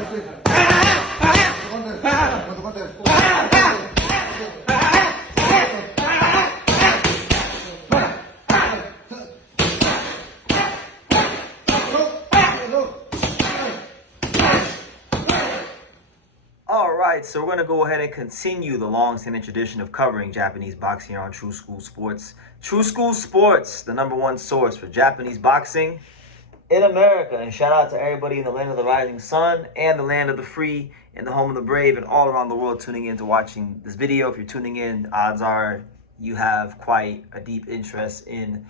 Alright, so we're going to go ahead and continue the long-standing tradition of covering Japanese boxing here on True School Sports. True School Sports, the #1 source for Japanese boxing in America. And shout out to everybody in the land of the rising sun and the land of the free and the home of the brave and all around the world tuning in to watching this video. If you're tuning in, odds are you have quite a deep interest in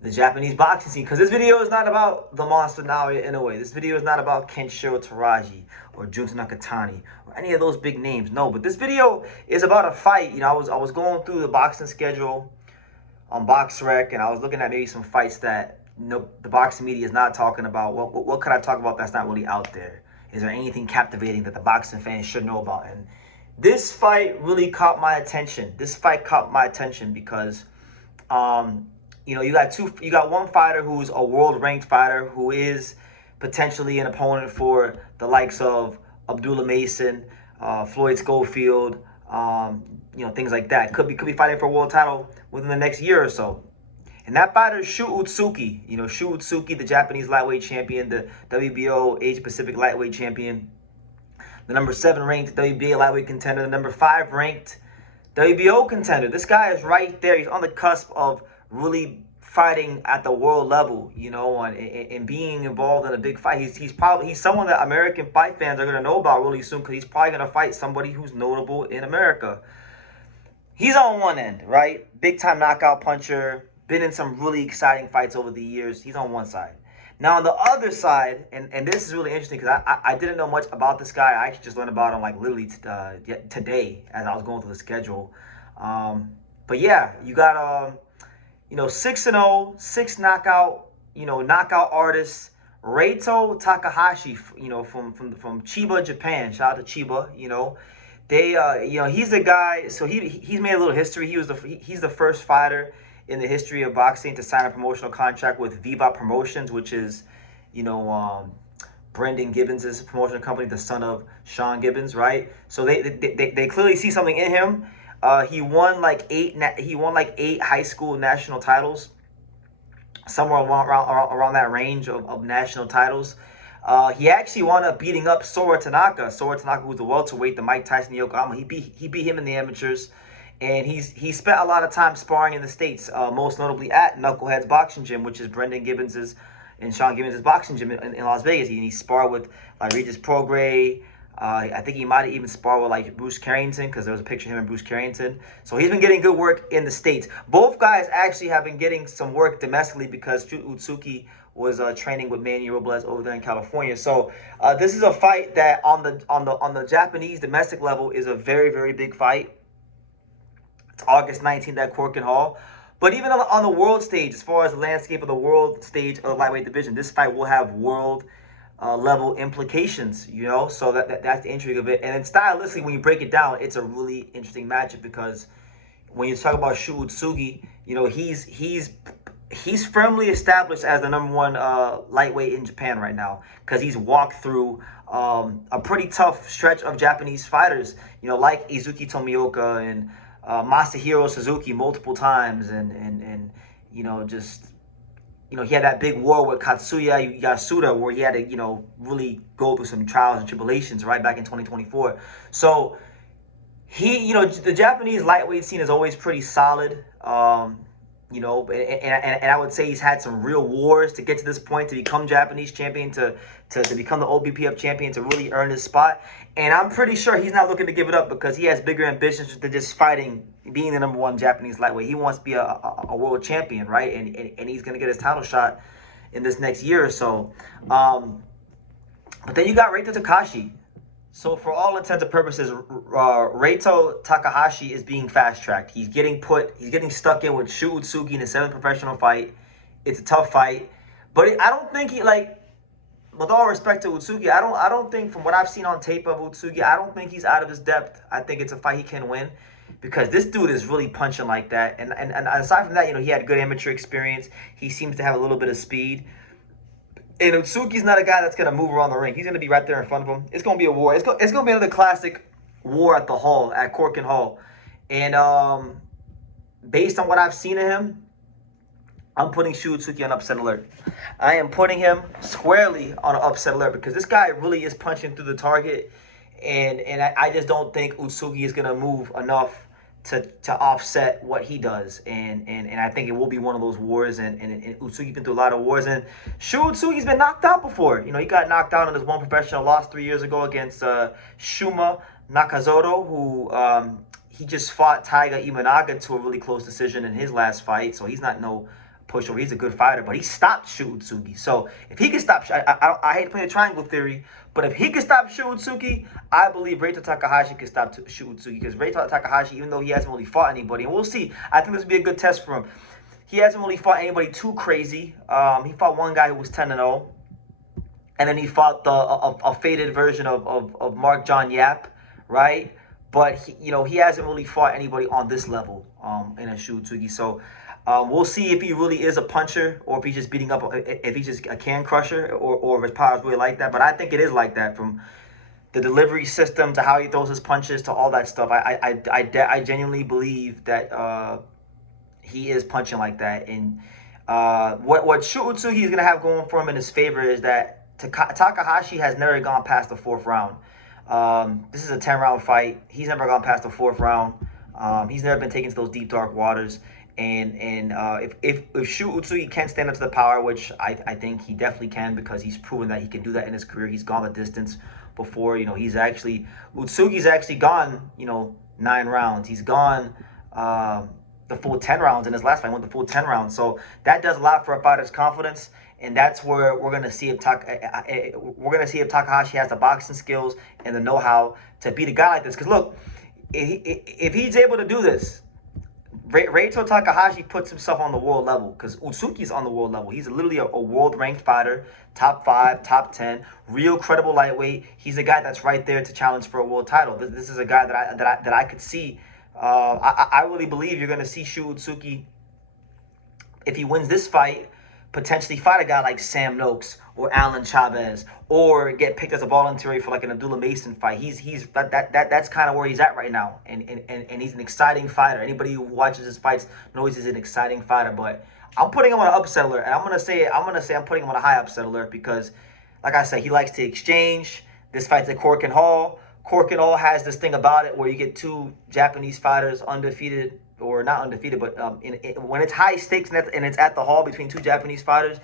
the Japanese boxing scene, because this video is not about the monster Naoya Inoue. This video is not about Kenshiro Teraji or Junta Nakatani or any of those big names. No, but this video is about a fight. You know, I was going through the boxing schedule on BoxRec, and I was looking at maybe some fights that the boxing media is not talking about. What could I talk about that's not really out there? Is there anything captivating that the boxing fans should know about? And this fight really caught my attention. This fight caught my attention because you know, you got one fighter who's a world-ranked fighter who is potentially an opponent for the likes of Abdullah Mason, Floyd Schofield, you know, things like that. Could be fighting for a world title within the next year or so. And that fighter is Shu Utsuki. You know, Shu Utsuki, the Japanese lightweight champion, the WBO Asia Pacific lightweight champion, the #7 ranked WBA lightweight contender, the #5 ranked WBO contender. This guy is right there. He's on the cusp of really fighting at the world level, you know, and being involved in a big fight. He's someone that American fight fans are going to know about really soon, because he's probably going to fight somebody who's notable in America. He's on one end, right? Big time knockout puncher, been in some really exciting fights over the years. He's on one side. Now on the other side, and this is really interesting because I didn't know much about this guy. I actually just learned about him like literally today as I was going through the schedule. But yeah, you got you know, 6-0, 6 knockout, you know, knockout artist, Reito Takahashi, you know, from Chiba, Japan. Shout out to Chiba, you know. They, you know, he's the guy, so he's made a little history. He's the first fighter in the history of boxing to sign a promotional contract with Viva Promotions, which is, you know, Brendan Gibbons' promotional company, the son of Sean Gibbons, right? So they clearly see something in him. He won like 8 high school national titles, somewhere around that range of national titles. He actually wound up beating up Sora Tanaka. Sora Tanaka, who's the welterweight, the Mike Tyson Yokohama. He beat him in the amateurs, and he spent a lot of time sparring in the States, most notably at Knuckleheads Boxing Gym, which is Brendan Gibbons' and Sean Gibbons' boxing gym in Las Vegas. He sparred with like Regis Prograis. I think he might have even sparred with like Bruce Carrington, because there was a picture of him and Bruce Carrington. So he's been getting good work in the States. Both guys actually have been getting some work domestically, because Shu Utsuki was training with Manny Robles over there in California. So this is a fight that on the Japanese domestic level is a very, very big fight. It's August 19th at Corkin Hall. But even on the world stage, as far as the landscape of the world stage of the lightweight division, this fight will have world level implications, you know. So that's the intrigue of it. And then stylistically, when you break it down, it's a really interesting matchup, because when you talk about Shu Utsuki, you know, he's firmly established as the #1 lightweight in Japan right now, because he's walked through a pretty tough stretch of Japanese fighters, you know, like Izuki Tomioka and Masahiro Suzuki multiple times, and you know, just, you know, he had that big war with Katsuya Yasuda, where he had to, you know, really go through some trials and tribulations right back in 2024. So you know, the Japanese lightweight scene is always pretty solid. You know, and I would say he's had some real wars to get to this point, to become Japanese champion, to become the OBPF champion, to really earn his spot. And I'm pretty sure he's not looking to give it up, because he has bigger ambitions than just fighting, being the #1 Japanese lightweight. He wants to be a world champion, right? And he's going to get his title shot in this next year or so. But then you got Reito Takahashi. So for all intents and purposes, Reito Takahashi is being fast-tracked. He's getting stuck in with Shu Utsuki in the 7th professional fight. It's a tough fight, but I don't think he, like, with all respect to Utsuki, I don't think, from what I've seen on tape of Utsuki, I don't think he's out of his depth. I think it's a fight he can win, because this dude is really punching like that. And aside from that, you know, he had good amateur experience. He seems to have a little bit of speed. And Utsuki's not a guy that's gonna move around the ring. He's gonna be right there in front of him. It's gonna be a war. It's gonna be another classic war at the Hall, at Corkin Hall. And based on what I've seen of him, I'm putting Shu Utsuki on upset alert. I am putting him squarely on an upset alert because this guy really is punching through the target, and I just don't think Utsuki is gonna move enough to offset what he does, and I think it will be one of those wars, and Utsuki's been through a lot of wars, and Shu Utsuki's been knocked out before. You know, he got knocked out in his one professional loss 3 years ago against Shuma Nakazoto, who he just fought Taiga Imanaga to a really close decision in his last fight, so he's not no pushover. He's a good fighter, but he stopped Shu Utsuki. So if he can stop, I hate to play the triangle theory, but if he can stop Shu Utsuki, I believe Reito Takahashi can stop Shu Utsuki, because Reito Takahashi, even though he hasn't really fought anybody, and we'll see, I think this will be a good test for him. He hasn't really fought anybody too crazy. He fought one guy who was 10-0, and then he fought a faded version of Mark John Yap, right? But he hasn't really fought anybody on this level in a Shu Utsuki. So we'll see if he really is a puncher, or if he's just beating up, if he's just a can crusher, or if his power is really like that. But I think it is like that, from the delivery system to how he throws his punches to all that stuff. I genuinely believe that he is punching like that. And what Shu Utsuki is going to have going for him in his favor is that Takahashi has never gone past the 4th round. This is a 10-round fight. He's never gone past the 4th round. He's never been taken to those deep, dark waters. And if Shu Utsuki can stand up to the power, which I think he definitely can, because he's proven that he can do that in his career. He's gone the distance before. Utsuki's actually gone 9 rounds. He's gone the full 10 rounds in his last fight. Went the full 10 rounds. So that does a lot for a fighter's confidence. And that's where we're gonna see if Takahashi has the boxing skills and the know-how to beat a guy like this. Because look, if he's able to do this, Reito Takahashi puts himself on the world level, because Utsuki's on the world level. He's literally a world-ranked fighter, top 5, top 10, real credible lightweight. He's a guy that's right there to challenge for a world title. This is a guy that I could see. I really believe you're gonna see Shu Utsuki, if he wins this fight, potentially fight a guy like Sam Noakes or Alan Chavez, or get picked as a voluntary for like an Abdullah Mason fight. That's kind of where he's at right now, and he's an exciting fighter. Anybody who watches his fights knows he's an exciting fighter. But I'm putting him on an upset alert, and I'm gonna say I'm putting him on a high upset alert, because, like I said, he likes to exchange. This fight's at Corkin Hall. Corkin Hall has this thing about it where you get 2 Japanese fighters undefeated, or not undefeated, but when it's high stakes and it's at the Hall between 2 Japanese fighters,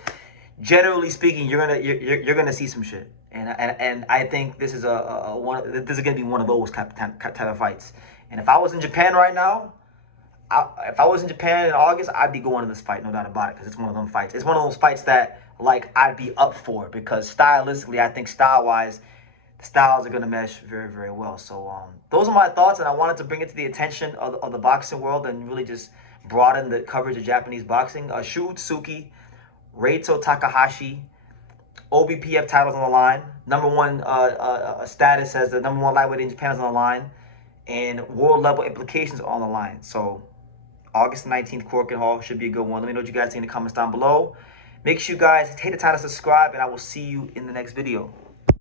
generally speaking, you're gonna see some shit. And I think this is this is gonna be one of those type of fights. And if I was in Japan right now, if I was in Japan in August, I'd be going to this fight, no doubt about it, because it's one of them fights. It's one of those fights that, like, I'd be up for, because stylistically, I think style-wise, the styles are going to mesh very, very well. So those are my thoughts, and I wanted to bring it to the attention of the boxing world and really just broaden the coverage of Japanese boxing. Shu Utsuki, Reito Takahashi, OBPF titles on the line. #1 status as the #1 lightweight in Japan is on the line. And world level implications are on the line. So August 19th, Corkin Hall should be a good one. Let me know what you guys think in the comments down below. Make sure you guys take the time to subscribe, and I will see you in the next video.